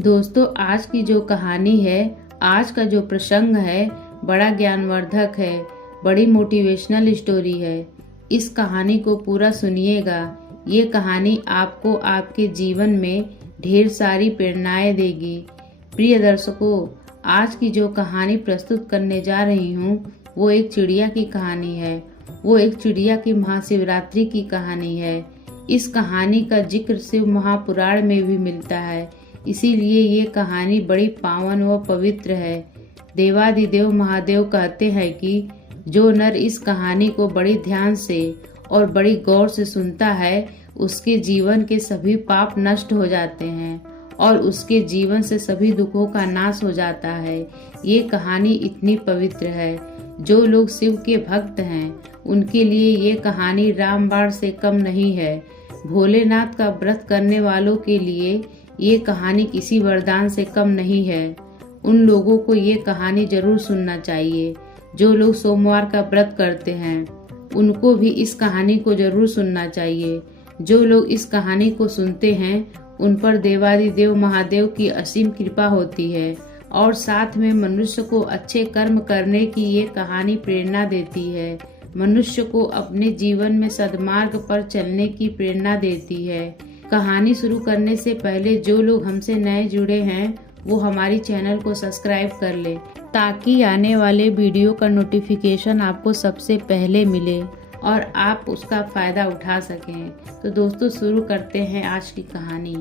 दोस्तों, आज की जो कहानी है, आज का जो प्रसंग है, बड़ा ज्ञानवर्धक है, बड़ी मोटिवेशनल स्टोरी है। इस कहानी को पूरा सुनिएगा। ये कहानी आपको आपके जीवन में ढेर सारी प्रेरणाएं देगी। प्रिय दर्शकों, आज की जो कहानी प्रस्तुत करने जा रही हूँ वो एक चिड़िया की कहानी है। वो एक चिड़िया की महाशिवरात्रि की कहानी है। इस कहानी का जिक्र शिव महापुराण में भी मिलता है, इसीलिए ये कहानी बड़ी पावन व पवित्र है। देवादिदेव महादेव कहते हैं कि जो नर इस कहानी को बड़ी ध्यान से और बड़ी गौर से सुनता है, उसके जीवन के सभी पाप नष्ट हो जाते हैं और उसके जीवन से सभी दुखों का नाश हो जाता है। ये कहानी इतनी पवित्र है। जो लोग शिव के भक्त हैं, उनके लिए ये कहानी रामबाण से कम नहीं है। भोलेनाथ का व्रत करने वालों के लिए ये कहानी किसी वरदान से कम नहीं है। उन लोगों को ये कहानी जरूर सुनना चाहिए। जो लोग सोमवार का व्रत करते हैं, उनको भी इस कहानी को जरूर सुनना चाहिए। जो लोग इस कहानी को सुनते हैं, उन पर देवादिदेव महादेव की असीम कृपा होती है और साथ में मनुष्य को अच्छे कर्म करने की ये कहानी प्रेरणा देती है। मनुष्य को अपने जीवन में सद्मार्ग पर चलने की प्रेरणा देती है। कहानी शुरू करने से पहले जो लोग हमसे नए जुड़े हैं, वो हमारी चैनल को सब्सक्राइब कर ले, ताकि आने वाले वीडियो का नोटिफिकेशन आपको सबसे पहले मिले और आप उसका फायदा उठा सकें। तो दोस्तों, शुरू करते हैं आज की कहानी।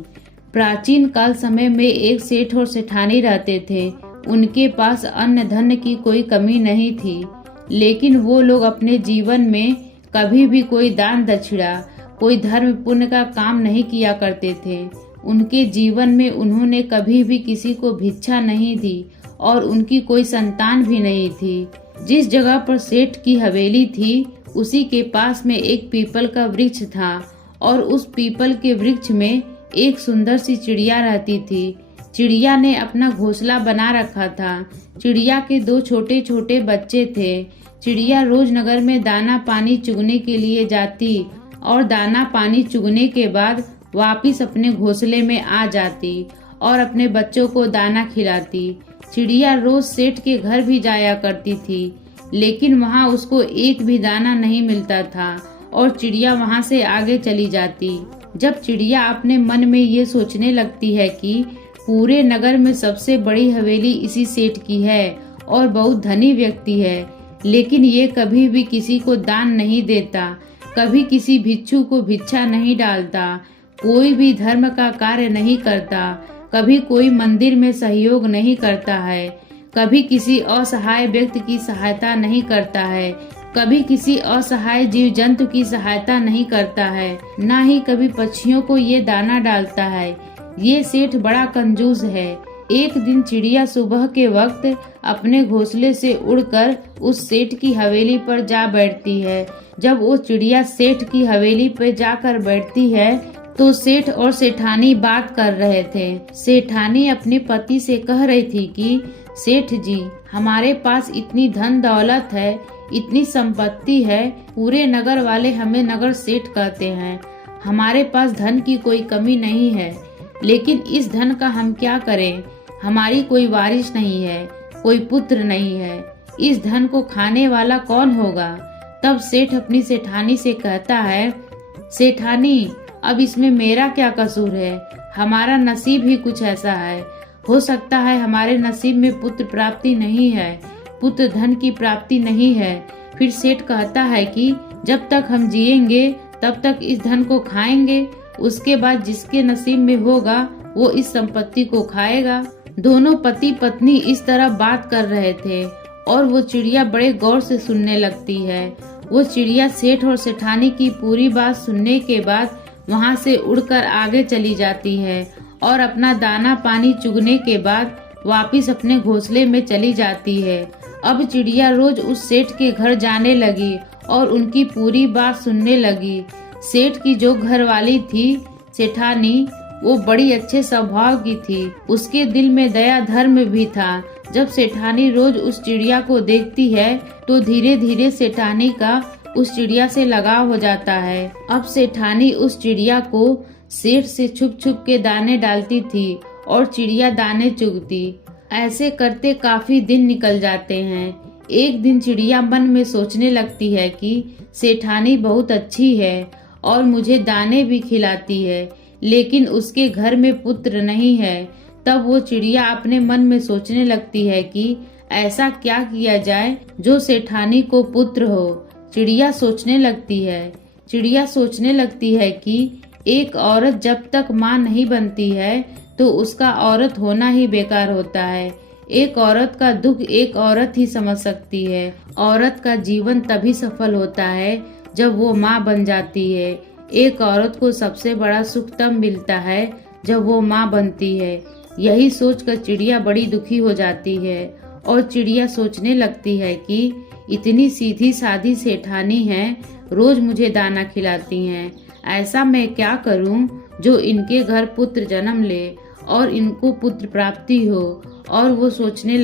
प्राचीन काल समय में एक सेठ और सेठानी रहते थे। उनके पास अन्न धन की कोई कमी नहीं थी, लेकिन वो लोग अपने जीवन में कभी भी कोई दान दक्षिणा, कोई धर्म पुण्य का काम नहीं किया करते थे। उनके जीवन में उन्होंने कभी भी किसी को भिक्षा नहीं दी और उनकी कोई संतान भी नहीं थी। जिस जगह पर सेठ की हवेली थी, उसी के पास में एक पीपल का वृक्ष था और उस पीपल के वृक्ष में एक सुंदर सी चिड़िया रहती थी। चिड़िया ने अपना घोंसला बना रखा था। चिड़िया के दो छोटे छोटे बच्चे थे। चिड़िया रोज नगर में दाना पानी चुगने के लिए जाती और दाना पानी चुगने के बाद वापिस अपने घोंसले में आ जाती और अपने बच्चों को दाना खिलाती। चिड़िया रोज सेठ के घर भी जाया करती थी, लेकिन वहाँ उसको एक भी दाना नहीं मिलता था और चिड़िया वहाँ से आगे चली जाती। जब चिड़िया अपने मन में ये सोचने लगती है कि पूरे नगर में सबसे बड़ी हवेली इसी सेठ की है और बहुत धनी व्यक्ति है, लेकिन ये कभी भी किसी को दान नहीं देता, कभी किसी भिक्षु को भिक्षा नहीं डालता, कोई भी धर्म का कार्य नहीं करता, कभी कोई मंदिर में सहयोग नहीं करता है, कभी किसी असहाय व्यक्ति की सहायता नहीं करता है, कभी किसी असहाय जीव जंतु की सहायता नहीं करता है, ना ही कभी पक्षियों को ये दाना डालता है। ये सेठ बड़ा कंजूस है। एक दिन चिड़िया सुबह के वक्त अपने घोंसले से उड़कर उस सेठ की हवेली पर जा बैठती है। जब वो चिड़िया सेठ की हवेली पर जाकर बैठती है, तो सेठ और सेठानी बात कर रहे थे। सेठानी अपने पति से कह रही थी कि सेठ जी, हमारे पास इतनी धन दौलत है, इतनी संपत्ति है, पूरे नगर वाले हमें नगर सेठ कहते हैं। हमारे पास धन की कोई कमी नहीं है, लेकिन इस धन का हम क्या करें? हमारी कोई वारिस नहीं है, कोई पुत्र नहीं है। इस धन को खाने वाला कौन होगा? तब सेठ अपनी सेठानी से कहता है, सेठानी, अब इसमें मेरा क्या कसूर है? हमारा नसीब ही कुछ ऐसा है। हो सकता है हमारे नसीब में पुत्र प्राप्ति नहीं है, पुत्र धन की प्राप्ति नहीं है। फिर सेठ कहता है कि जब तक हम जिएंगे तब तक इस धन को खाएंगे, उसके बाद जिसके नसीब में होगा वो इस संपत्ति को खाएगा। दोनों पति पत्नी इस तरह बात कर रहे थे और वो चिड़िया बड़े गौर से सुनने लगती है। वो चिड़िया सेठ और सेठानी की पूरी बात सुनने के बाद वहाँ से उड़कर आगे चली जाती है और अपना दाना पानी चुगने के बाद वापिस अपने घोंसले में चली जाती है। अब चिड़िया रोज उस सेठ के घर जाने लगी और उनकी पूरी बात सुनने लगी। सेठ की जो घरवाली थी सेठानी, वो बड़ी अच्छे स्वभाव की थी। उसके दिल में दया धर्म भी था। जब सेठानी रोज उस चिड़िया को देखती है, तो धीरे धीरे सेठानी का उस चिड़िया से लगाव हो जाता है। अब सेठानी उस चिड़िया को सेठ से छुप छुप के दाने डालती थी और चिड़िया दाने चुगती। ऐसे करते काफी दिन निकल जाते हैं। एक दिन चिड़िया मन में सोचने लगती है कि सेठानी बहुत अच्छी है और मुझे दाने भी खिलाती है, लेकिन उसके घर में पुत्र नहीं है। तब वो चिड़िया अपने मन में सोचने लगती है कि ऐसा क्या किया जाए जो सेठानी को पुत्र हो। चिड़िया सोचने लगती है कि एक औरत जब तक माँ नहीं बनती है तो उसका औरत होना ही बेकार होता है। एक औरत का दुख एक औरत ही समझ सकती है। औरत का जीवन तभी सफल होता है जब वो माँ बन जाती है। एक औरत को सबसे बड़ा सुख तब मिलता है जब वो माँ बनती है। यही सोचकर चिड़िया बड़ी दुखी हो जाती है और चिड़िया सोचने लगती है कि इतनी सीधी सादी सेठानी है, रोज मुझे दाना खिलाती हैं। ऐसा मैं क्या करूं जो इनके घर पुत्र जन्म ले और इनको पुत्र प्राप्ति हो। और वो सोचने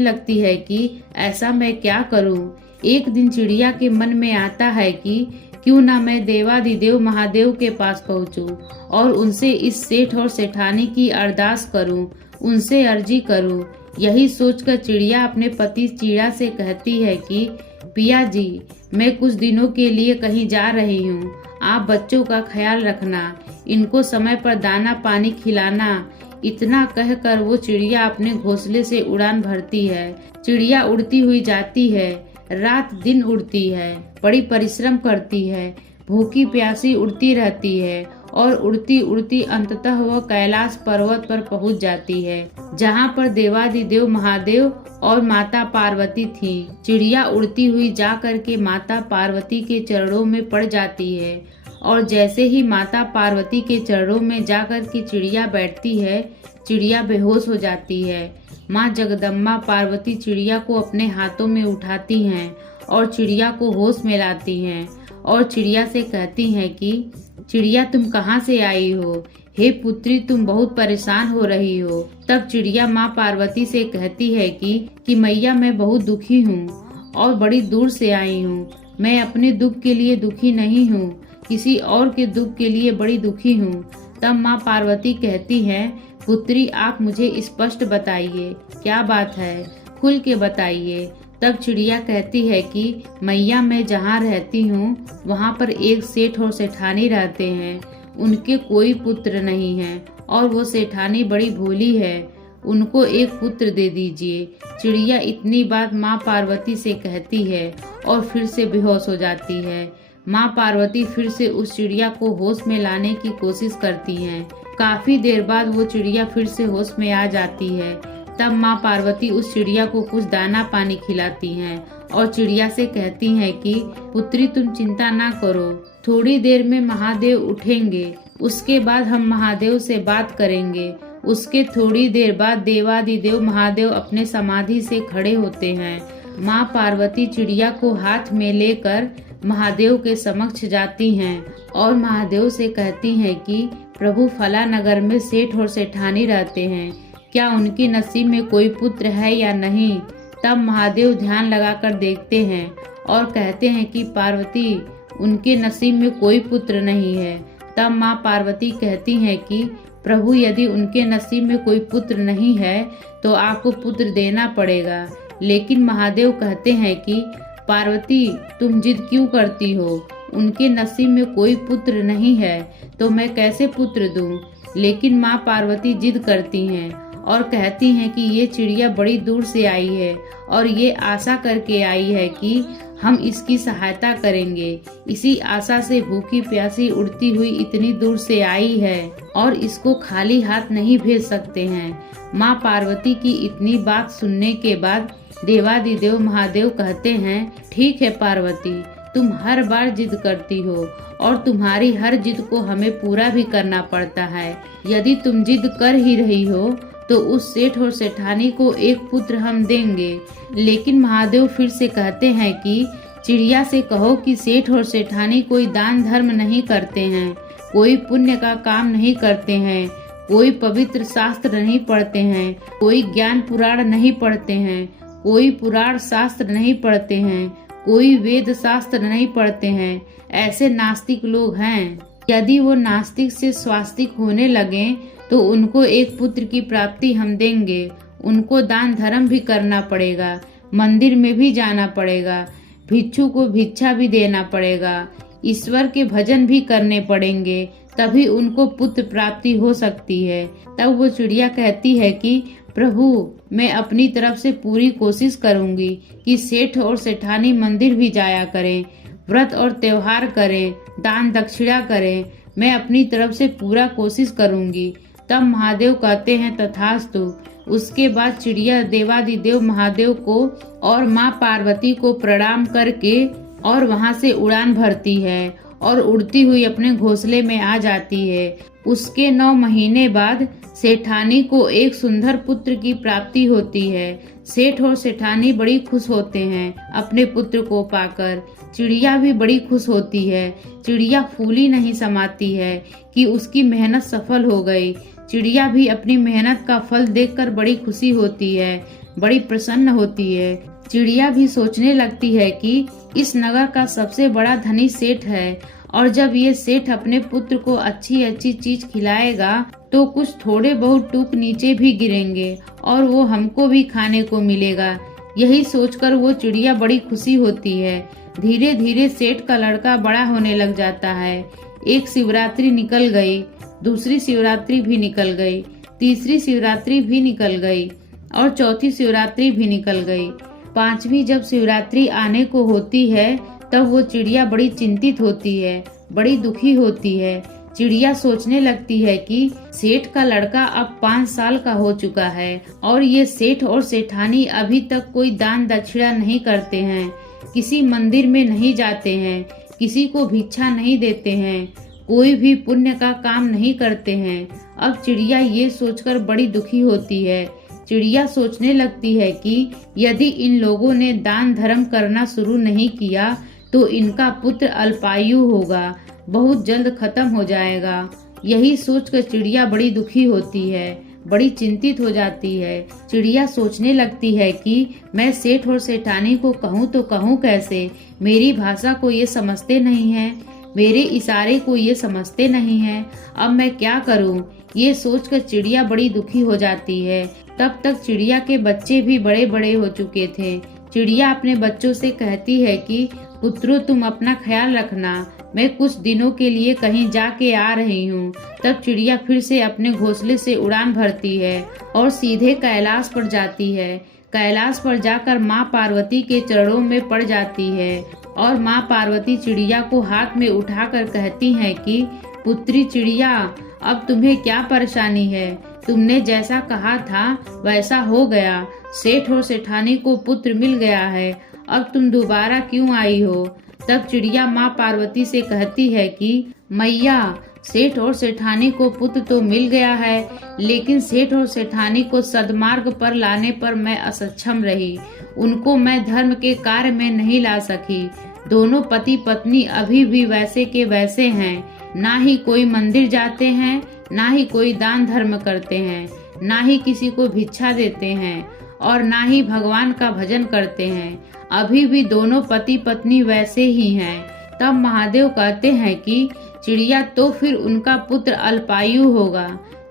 लगती है कि ऐसा मैं क्या करूं। एक दिन चिड़िया के मन में आता है कि क्यों ना मैं देवादिदेव महादेव के पास पहुंचूं और उनसे इस सेठ और सेठानी की अरदास करूं, उनसे अर्जी करूं। यही सोचकर चिड़िया अपने पति चीड़ा से कहती है कि पिया जी, मैं कुछ दिनों के लिए कहीं जा रही हूँ, आप बच्चों का ख्याल रखना, इनको समय पर दाना पानी खिलाना। इतना कहकर वो चिड़िया अपने घोंसले से उड़ान भरती है। चिड़िया उड़ती हुई जाती है, रात दिन उड़ती है, बड़ी परिश्रम करती है, भूखी प्यासी उड़ती रहती है और उड़ती उड़ती अंततः वह कैलाश पर्वत पर पहुंच जाती है, जहां पर देवादिदेव महादेव और माता पार्वती थी। चिड़िया उड़ती हुई जाकर के माता पार्वती के चरणों में पड़ जाती है और जैसे ही माता पार्वती के चरणों में जाकर के चिड़िया बैठती है, चिड़िया बेहोश हो जाती है। माँ जगदम्बा पार्वती चिड़िया को अपने हाथों में उठाती हैं और चिड़िया को होश में लाती हैं और चिड़िया से कहती हैं कि चिड़िया, तुम कहाँ से आई हो? हे पुत्री, तुम बहुत परेशान हो रही हो। तब चिड़िया माँ पार्वती से कहती है कि मैया, मैं बहुत दुखी हूँ और बड़ी दूर से आई हूँ। मैं अपने दुख के लिए दुखी नहीं हूँ, किसी और के दुख के लिए बड़ी दुखी हूँ। तब माँ पार्वती कहती हैं, पुत्री, आप मुझे स्पष्ट बताइए, क्या बात है, खुल के बताइए। तब चिड़िया कहती है कि मैया, मैं जहाँ रहती हूँ वहाँ पर एक सेठ और सेठानी रहते हैं। उनके कोई पुत्र नहीं है और वो सेठानी बड़ी भोली है, उनको एक पुत्र दे दीजिए। चिड़िया इतनी बात माँ पार्वती से कहती है और फिर से बेहोश हो जाती है। माँ पार्वती फिर से उस चिड़िया को होश में लाने की कोशिश करती हैं। काफी देर बाद वो चिड़िया फिर से होश में आ जाती है। तब माँ पार्वती उस चिड़िया को कुछ दाना पानी खिलाती हैं और चिड़िया से कहती हैं कि पुत्री, तुम चिंता ना करो, थोड़ी देर में महादेव उठेंगे, उसके बाद हम महादेव से बात करेंगे। उसके थोड़ी देर बाद देवादिदेव महादेव अपने समाधि से खड़े होते हैं। माँ पार्वती चिड़िया को हाथ में लेकर महादेव के समक्ष जाती हैं और महादेव से कहती हैं कि प्रभु, फला नगर में सेठ और सेठानी रहते हैं, क्या उनके नसीब में कोई पुत्र है या नहीं? तब महादेव ध्यान लगाकर देखते हैं और कहते हैं कि पार्वती, उनके नसीब में कोई पुत्र नहीं है। तब माँ पार्वती कहती हैं कि प्रभु, यदि उनके नसीब में कोई पुत्र नहीं है तो आपको पुत्र देना पड़ेगा। लेकिन महादेव कहते हैं कि पार्वती, तुम जिद क्यों करती हो? उनके नसीब में कोई पुत्र नहीं है तो मैं कैसे पुत्र दूं? लेकिन माँ पार्वती जिद करती हैं और कहती हैं कि ये चिड़िया बड़ी दूर से आई है और ये आशा करके आई है कि हम इसकी सहायता करेंगे। इसी आशा से भूखी प्यासी उड़ती हुई इतनी दूर से आई है और इसको खाली हाथ नहीं भेज सकते हैं। माँ पार्वती की इतनी बात सुनने के बाद देवादिदेव महादेव कहते हैं, ठीक है पार्वती, तुम हर बार जिद करती हो और तुम्हारी हर जिद को हमें पूरा भी करना पड़ता है। यदि तुम जिद कर ही रही हो तो उस सेठ और सेठानी को एक पुत्र हम देंगे। लेकिन महादेव फिर से कहते हैं कि चिड़िया से कहो कि सेठ और सेठानी कोई दान धर्म नहीं करते हैं, कोई पुण्य का काम नहीं करते हैं, कोई पवित्र शास्त्र नहीं पढ़ते हैं, कोई ज्ञान पुराण नहीं पढ़ते हैं, कोई पुराण शास्त्र नहीं पढ़ते हैं, कोई वेद शास्त्र नहीं पढ़ते हैं। ऐसे नास्तिक लोग हैं यदि वो नास्तिक से स्वास्तिक होने लगे तो उनको एक पुत्र की प्राप्ति हम देंगे। उनको दान धर्म भी करना पड़ेगा, मंदिर में भी जाना पड़ेगा, भिक्षु को भिक्षा भी देना पड़ेगा, ईश्वर के भजन भी करने पड़ेंगे, तभी उनको पुत्र प्राप्ति हो सकती है। तब वो चिड़िया कहती है कि प्रभु, मैं अपनी तरफ से पूरी कोशिश करूंगी कि सेठ और सेठानी मंदिर भी जाया करें, व्रत और त्योहार करें, दान दक्षिणा करें। मैं अपनी तरफ से पूरा कोशिश करूंगी। तब महादेव कहते हैं तथास्तु। उसके बाद चिड़िया देवादिदेव महादेव को और माँ पार्वती को प्रणाम करके और वहाँ से उड़ान भरती है और उड़ती हुई अपने घोंसले में आ जाती है। उसके 9 महीने बाद सेठानी को एक सुंदर पुत्र की प्राप्ति होती है। सेठ और सेठानी बड़ी खुश होते हैं अपने पुत्र को पाकर। चिड़िया भी बड़ी खुश होती है। चिड़िया फूली नहीं समाती है कि उसकी मेहनत सफल हो गई। चिड़िया भी अपनी मेहनत का फल देखकर बड़ी खुशी होती है, बड़ी प्रसन्न होती है। चिड़िया भी सोचने लगती है कि इस नगर का सबसे बड़ा धनी सेठ है और जब ये सेठ अपने पुत्र को अच्छी अच्छी चीज खिलाएगा तो कुछ थोड़े बहुत टूक नीचे भी गिरेंगे और वो हमको भी खाने को मिलेगा। यही सोचकर वो चिड़िया बड़ी खुशी होती है। धीरे धीरे सेठ का लड़का बड़ा होने लग जाता है। एक शिवरात्रि निकल गई, दूसरी शिवरात्रि भी निकल गई, तीसरी शिवरात्रि भी निकल गई और चौथी शिवरात्रि भी निकल गई। 5वीं जब शिवरात्रि आने को होती है तब वो चिड़िया बड़ी चिंतित होती है, बड़ी दुखी होती है। चिड़िया सोचने लगती है कि सेठ का लड़का अब 5 साल का हो चुका है और ये सेठ और सेठानी अभी तक कोई दान दक्षिणा नहीं करते हैं, किसी मंदिर में नहीं जाते हैं, किसी को भिक्षा नहीं देते हैं, कोई भी पुण्य का काम नहीं करते हैं। अब चिड़िया ये सोचकर बड़ी दुखी होती है। चिड़िया सोचने लगती है कि यदि इन लोगों ने दान धर्म करना शुरू नहीं किया तो इनका पुत्र अल्पायु होगा, बहुत जल्द खत्म हो जाएगा। यही सोचकर चिड़िया बड़ी दुखी होती है, बड़ी चिंतित हो जाती है। चिड़िया सोचने लगती है कि मैं सेठ और सेठानी को कहूँ तो कहूँ कैसे, मेरी भाषा को ये समझते नहीं है, मेरे इशारे को ये समझते नहीं है। अब मैं क्या करूं? ये सोचकर चिड़िया बड़ी दुखी हो जाती है। तब तक चिड़िया के बच्चे भी बड़े बड़े हो चुके थे। चिड़िया अपने बच्चों से कहती है कि पुत्रों, तुम अपना ख्याल रखना, मैं कुछ दिनों के लिए कहीं जाके आ रही हूँ। तब चिड़िया फिर से अपने घोंसले से उड़ान भरती है और सीधे कैलाश पर जाती है। कैलाश पर जाकर माँ पार्वती के चरणों में पड़ जाती है और माँ पार्वती चिड़िया को हाथ में उठाकर कहती हैं कि पुत्री चिड़िया, अब तुम्हें क्या परेशानी है? तुमने जैसा कहा था वैसा हो गया। सेठ और सेठानी को पुत्र मिल गया है, अब तुम दोबारा क्यों आई हो? तब चिड़िया माँ पार्वती से कहती है कि मैया, सेठ और सेठानी को पुत्र तो मिल गया है, लेकिन सेठ और सेठानी को सद्मार्ग पर लाने पर मैं असक्षम रही। उनको मैं धर्म के कार्य में नहीं ला सकी। दोनों पति पत्नी अभी भी वैसे के वैसे हैं, ना ही कोई मंदिर जाते हैं, ना ही कोई दान धर्म करते हैं, ना ही किसी को भिक्षा देते हैं और ना ही भगवान का भजन करते हैं। अभी भी दोनों पति पत्नी वैसे ही हैं। तब महादेव कहते हैं कि चिड़िया, तो फिर उनका पुत्र अल्पायु होगा।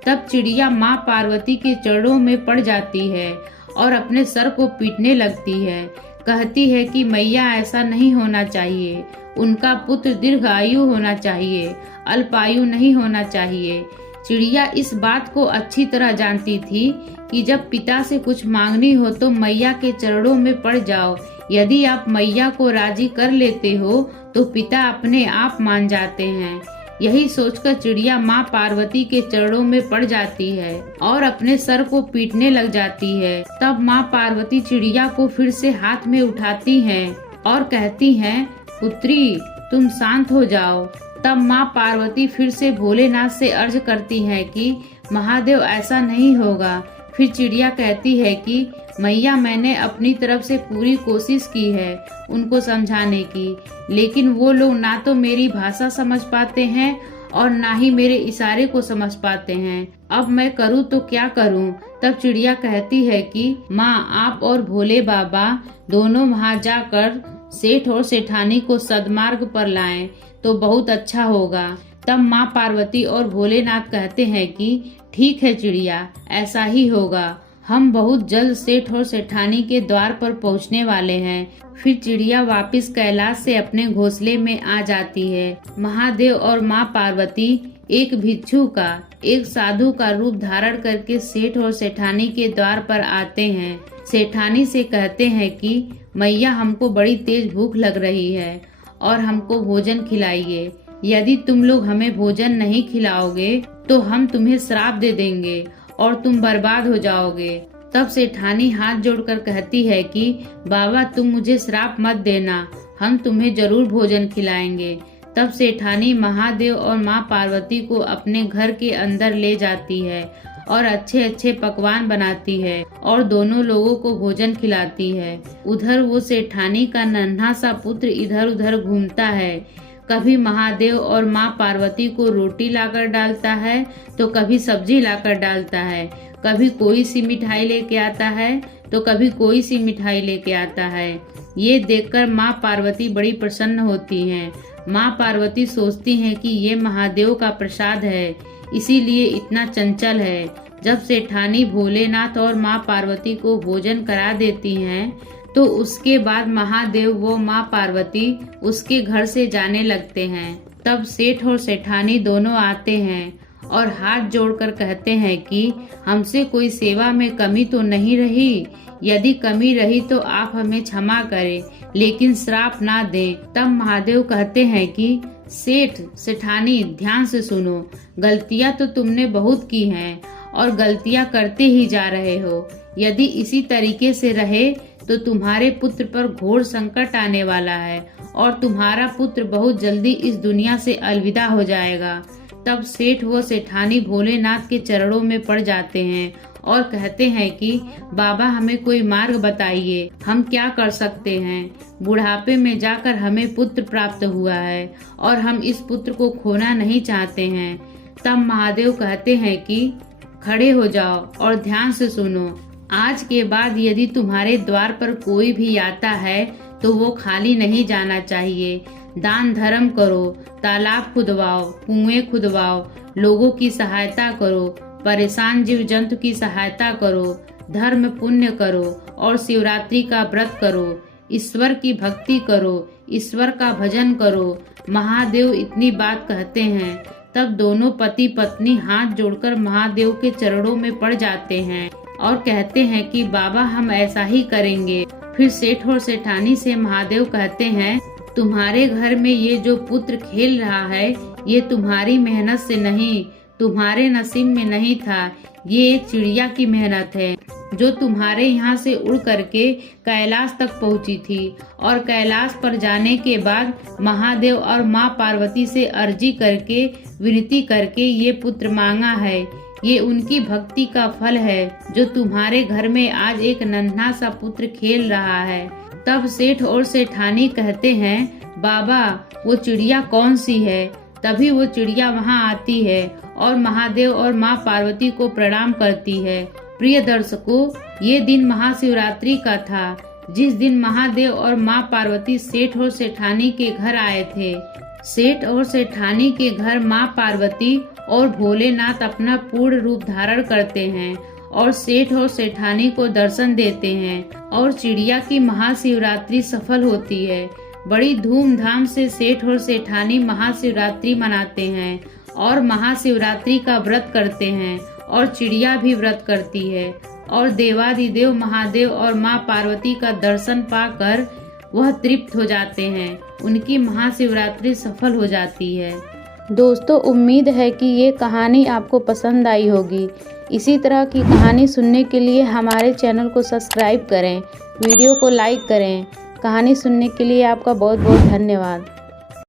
तब चिड़िया माँ पार्वती के चरणों में पड़ जाती है और अपने सर को पीटने लगती है। कहती है कि मैया, ऐसा नहीं होना चाहिए, उनका पुत्र दीर्घायु होना चाहिए, अल्पायु नहीं होना चाहिए। चिड़िया इस बात को अच्छी तरह जानती थी कि जब पिता से कुछ मांगनी हो तो मैया के चरणों में पड़ जाओ। यदि आप मैया को राजी कर लेते हो तो पिता अपने आप मान जाते हैं। यही सोचकर चिड़िया माँ पार्वती के चरणों में पड़ जाती है और अपने सर को पीटने लग जाती है। तब माँ पार्वती चिड़िया को फिर से हाथ में उठाती हैं और कहती हैं, पुत्री, तुम शांत हो जाओ। तब माँ पार्वती फिर से भोलेनाथ से अर्ज करती हैं कि महादेव, ऐसा नहीं होगा। फिर चिड़िया कहती है कि मैया, मैंने अपनी तरफ से पूरी कोशिश की है उनको समझाने की, लेकिन वो लोग ना तो मेरी भाषा समझ पाते हैं और ना ही मेरे इशारे को समझ पाते हैं। अब मैं करूँ तो क्या करूँ? तब चिड़िया कहती है कि माँ, आप और भोले बाबा दोनों वहाँ जाकर सेठ और सेठानी को सद्मार्ग पर लाएं तो बहुत अच्छा होगा। तब माँ पार्वती और भोलेनाथ कहते हैं कि ठीक है चिड़िया, ऐसा ही होगा। हम बहुत जल्द सेठ और सेठानी के द्वार पर पहुंचने वाले हैं। फिर चिड़िया वापस कैलाश से अपने घोंसले में आ जाती है। महादेव और माँ पार्वती एक भिक्षु का, एक साधु का रूप धारण करके सेठ और सेठानी के द्वार पर आते हैं। सेठानी से कहते हैं कि मैया, हमको बड़ी तेज भूख लग रही है और हमको भोजन खिलाइए। यदि तुम लोग हमें भोजन नहीं खिलाओगे तो हम तुम्हें श्राप दे देंगे और तुम बर्बाद हो जाओगे। तब सेठानी हाथ जोड़कर कहती है कि बाबा, तुम मुझे श्राप मत देना, हम तुम्हें जरूर भोजन खिलाएंगे। तब सेठानी महादेव और माँ पार्वती को अपने घर के अंदर ले जाती है और अच्छे अच्छे पकवान बनाती है और दोनों लोगों को भोजन खिलाती है। उधर वो सेठानी का नन्हा सा पुत्र इधर उधर घूमता है। कभी महादेव और माँ पार्वती को रोटी लाकर डालता है तो कभी सब्जी लाकर डालता है, कभी कोई सी मिठाई लेके आता है तो कभी कोई सी मिठाई लेके आता है। ये देखकर माँ पार्वती बड़ी प्रसन्न होती हैं। माँ पार्वती सोचती हैं कि ये महादेव का प्रसाद है, इसीलिए इतना चंचल है। जब सेठानी भोलेनाथ और माँ पार्वती को भोजन करा देती हैं तो उसके बाद महादेव व माँ पार्वती उसके घर से जाने लगते हैं। तब सेठ और सेठानी दोनों आते हैं और हाथ जोड़कर कहते हैं कि हमसे कोई सेवा में कमी तो नहीं रही। यदि कमी रही तो आप हमें क्षमा करें, लेकिन श्राप ना दें। तब महादेव कहते हैं कि सेठ सेठानी, ध्यान से सुनो, गलतियां तो तुमने बहुत की हैं और गलतियां करते ही जा रहे हो। यदि इसी तरीके से रहे तो तुम्हारे पुत्र पर घोर संकट आने वाला है और तुम्हारा पुत्र बहुत जल्दी इस दुनिया से अलविदा हो जाएगा। तब सेठ व सेठानी भोलेनाथ के चरणों में पड़ जाते हैं और कहते हैं कि बाबा, हमें कोई मार्ग बताइए, हम क्या कर सकते हैं। बुढ़ापे में जाकर हमें पुत्र प्राप्त हुआ है और हम इस पुत्र को खोना नहीं चाहते हैं। तब महादेव कहते हैं कि खड़े हो जाओ और ध्यान से सुनो। आज के बाद यदि तुम्हारे द्वार पर कोई भी आता है तो वो खाली नहीं जाना चाहिए। दान धर्म करो, तालाब खुदवाओ, कुएं खुदवाओ, लोगों की सहायता करो, परेशान जीव जंतु की सहायता करो, धर्म पुण्य करो और शिवरात्रि का व्रत करो, ईश्वर की भक्ति करो, ईश्वर का भजन करो। महादेव इतनी बात कहते हैं। तब दोनों पति पत्नी हाथ जोड़कर महादेव के चरणों में पड़ जाते हैं और कहते हैं कि बाबा, हम ऐसा ही करेंगे। फिर सेठ और सेठानी से महादेव कहते हैं, तुम्हारे घर में ये जो पुत्र खेल रहा है, ये तुम्हारी मेहनत से नहीं, तुम्हारे नसीब में नहीं था। ये एक चिड़िया की मेहनत है जो तुम्हारे यहाँ से उड़ करके कैलाश तक पहुँची थी और कैलाश पर जाने के बाद महादेव और माँ पार्वती से अर्जी करके, विनती करके ये पुत्र मांगा है। ये उनकी भक्ति का फल है जो तुम्हारे घर में आज एक नन्हा सा पुत्र खेल रहा है। तब सेठ और सेठानी कहते हैं, बाबा, वो चिड़िया कौन सी है। तभी वो चिड़िया वहाँ आती है और महादेव और माँ पार्वती को प्रणाम करती है। प्रिय दर्शकों, ये दिन महाशिवरात्रि का था, जिस दिन महादेव और माँ पार्वती सेठ और सेठानी के घर आए थे। सेठ और सेठानी के घर माँ पार्वती और भोलेनाथ अपना पूर्ण रूप धारण करते हैं और सेठ और सेठानी को दर्शन देते हैं और चिड़िया की महाशिवरात्रि सफल होती है। बड़ी धूमधाम से सेठ और सेठानी महाशिवरात्रि मनाते हैं और महाशिवरात्रि का व्रत करते हैं और चिड़िया भी व्रत करती है और देवादिदेव महादेव और माँ पार्वती का दर्शन पाकर वह तृप्त हो जाते हैं। उनकी महाशिवरात्रि सफल हो जाती है। दोस्तों, उम्मीद है कि ये कहानी आपको पसंद आई होगी। इसी तरह की कहानी सुनने के लिए हमारे चैनल को सब्सक्राइब करें, वीडियो को लाइक करें। कहानी सुनने के लिए आपका बहुत बहुत धन्यवाद।